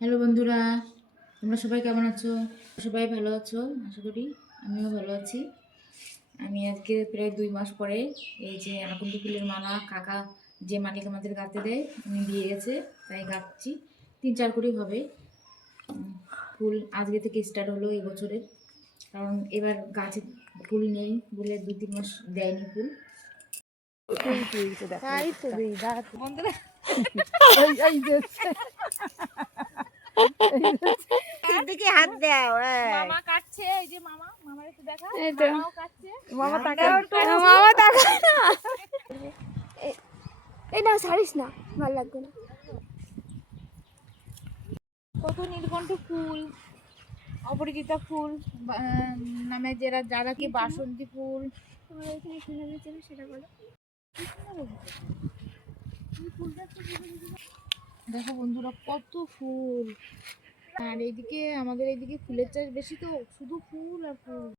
Hello বন্ধুরা, তোমরা সবাই কেমন আছো? সবাই ভালো আছো আশা করি। আমিও ভালো আছি। আমি আজকে প্রায় 2 মাস পরে এই যে আনাকুন্দি ফুলের মালা কাকা যে মালিক আমাদের গাঁথতে দেয় উনি দিয়ে গেছে, তাই গাঁথছি। 3-4 করেই হবে। ফুল আজকে থেকে স্টার্ট হলো এই বছরের, কারণ এবার গাছে ফুল নেই বলে 2-3 মাস দেয়নি ফুল। তাই তো বন্ধুরা দিকে হাত দাও। মামা কাটছে, এই যে মামা, মামার একটু দেখা, মামাও কাটছে, মামা তাকাও, মামা তাকাও না, এই না ছাড়িস না, ভালো লাগবে না। কত নীলকণ্ঠ ফুল, অপরাজিতা ফুল নামে যারা কি বাসন্তী ফুল। তোমার এখানে কি নামে ছিল সেটা বলো। দেখো বন্ধুরা কত ফুল, আর এইদিকে আমাদের এইদিকে ফুলের চাষ বেশি, তো শুধু ফুল আর ফুল।